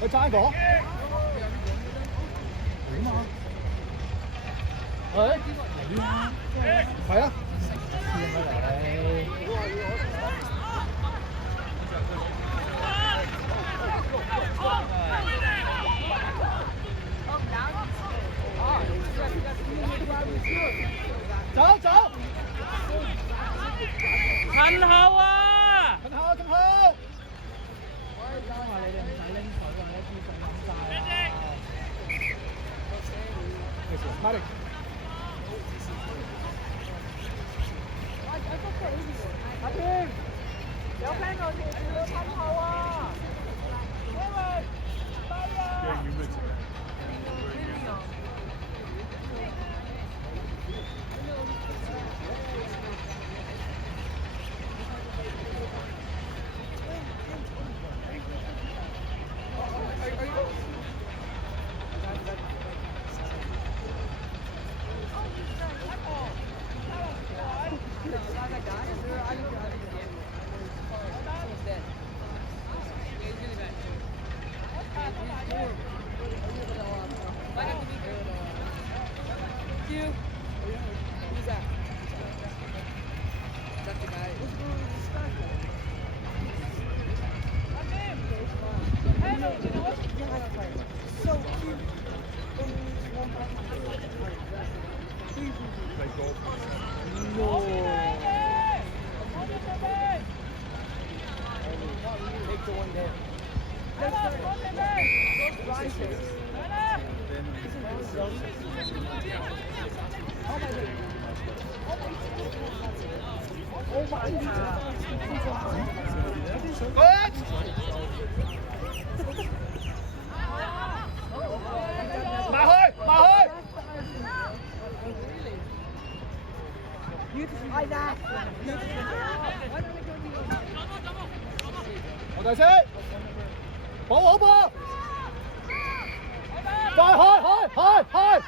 佢爭一個。點啊？誒？係啊。走走。近後啊！近後，近後。Matic。阿天，有 penalty 要近後啊！因為低啊！我大聲，保好波，快開！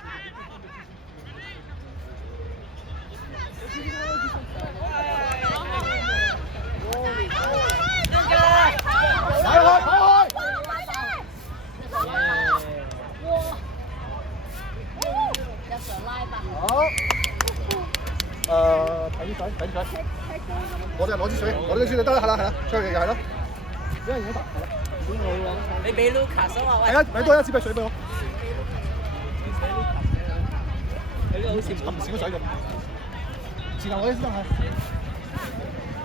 睇啲水，我哋攞支水，攞啲水就得啦，係啦，出去就係咯，一人一啖，係啦。你俾 Lucas 啊喂！係啊，俾多一支水俾我。你呢個好似咁少水咁，前後嗰啲先得係。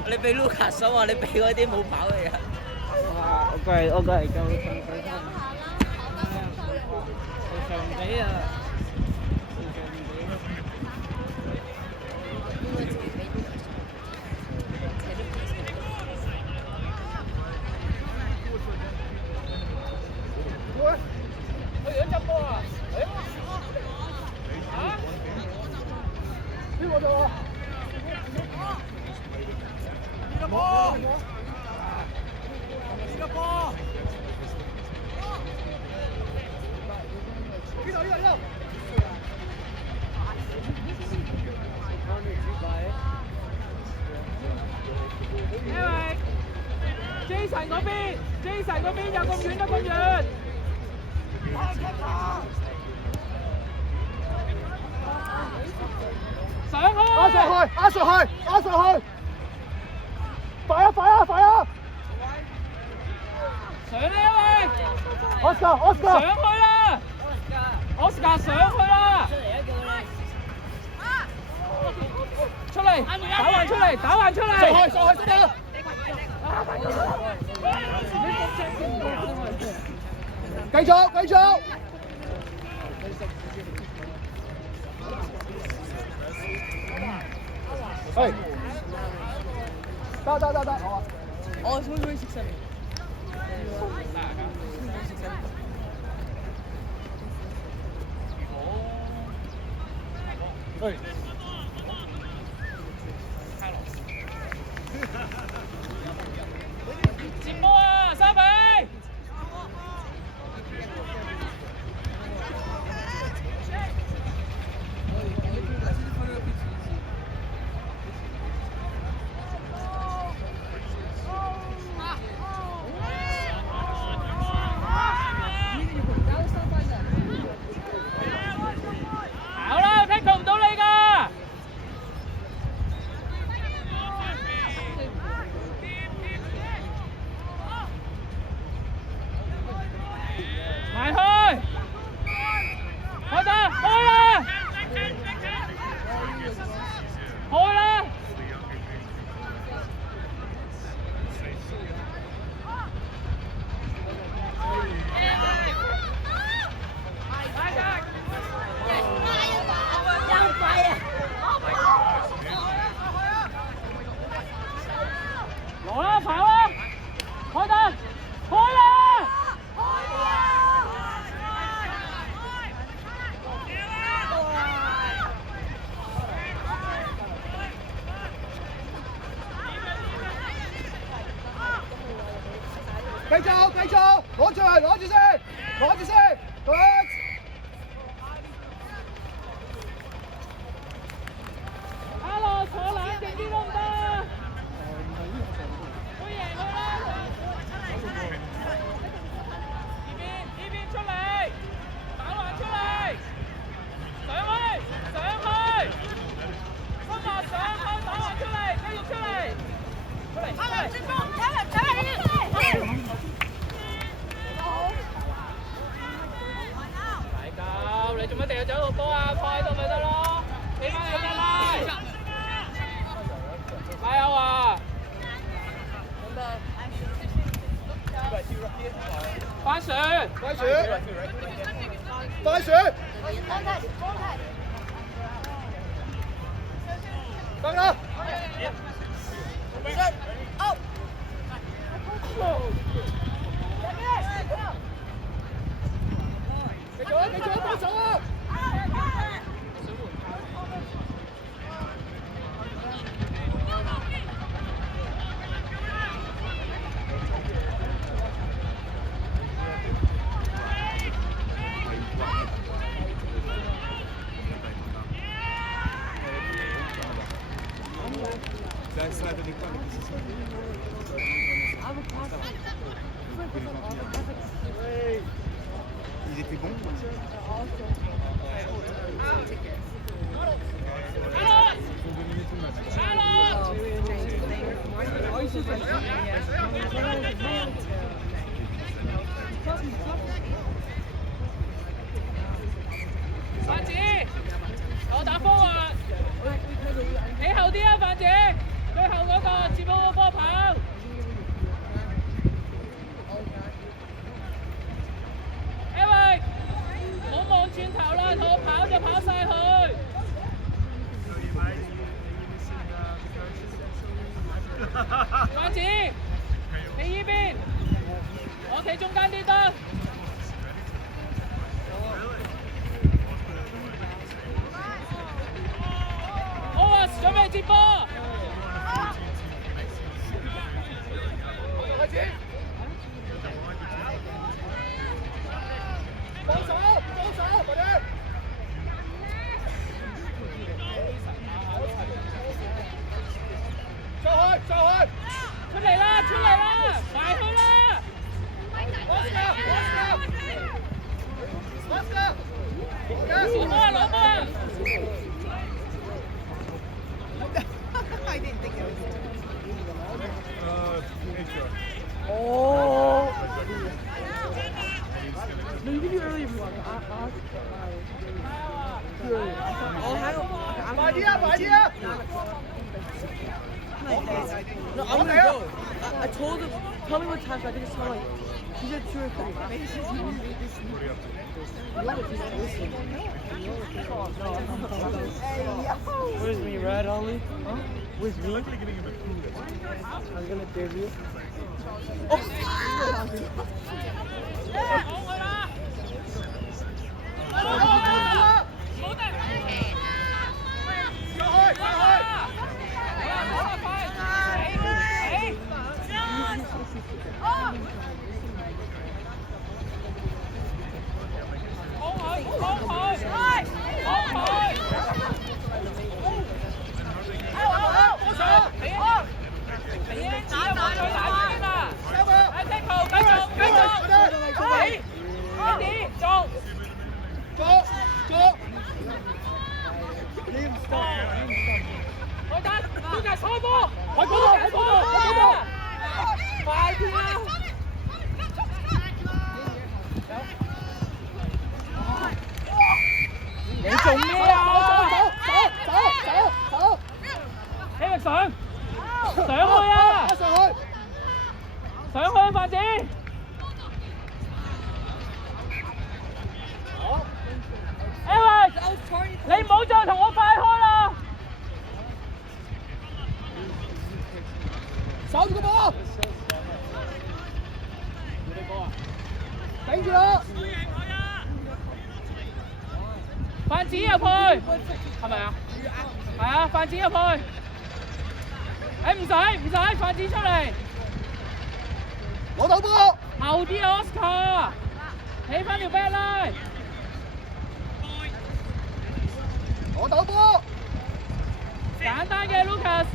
你俾 Lucas 啊嘛，你俾嗰啲冇跑嚟啊！我過嚟夠上水翻。上俾啊！Jason 嗰邊有咁遠得咁遠。上去！壓上去！快啊！上啦喂 ！Oscar！ 上去啦 ！Oscar 上去啦！出嚟！打橫出嚟！上去！繼續！係，得，好啊！我想食食。係。接波啊，沙比！埋去，開得開啦，開啦！攞啦，跑啦，開得開啦！繼續，攞住先，阿樂坐冷靜啲得唔得？會贏佢啦！呢邊出嚟，打橫出嚟，上去，分落上去，打橫出嚟，繼續出嚟，大教，你做乜掉走個波啊？放喺度咪得咯，起翻就得啦！加油啊！番薯，得啦！繼續幫手啊！Ils étaient bons.范子，我打波啊！你後啲啊，范子，最後嗰個接嗰個波跑。Eric， 唔好望轉頭啦，同我跑就跑晒去。范子，你呢邊，我企中間啲得。準備接波！幫手，快啲！出嚟啦！埋去啦！攞波啊！Oh! No, you can do early if you want. I'll hang快啲啊！ No, I'm gonna go. I told him, tell me what time, so I think it's time like, he said 2 or 3. Where's me, Red Ollie? Huh? Where's me? I was gonna debut. Oh! 住啦！范子入去，係咪啊？係啊，范子入去。誒唔使，范子出嚟。攞到波！後啲啊 Oscar， 起翻條 back line。攞到波！簡單嘅 Lucas，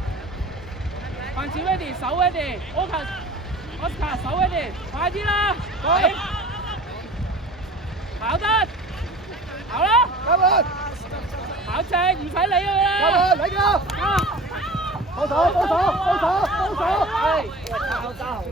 范子 ready， 手 ready，Oscar 手 ready， 快啲啦！跑得，跑啦！加油！跑正，唔使理佢啦！加油！嚟㗎！幫手！係。交好。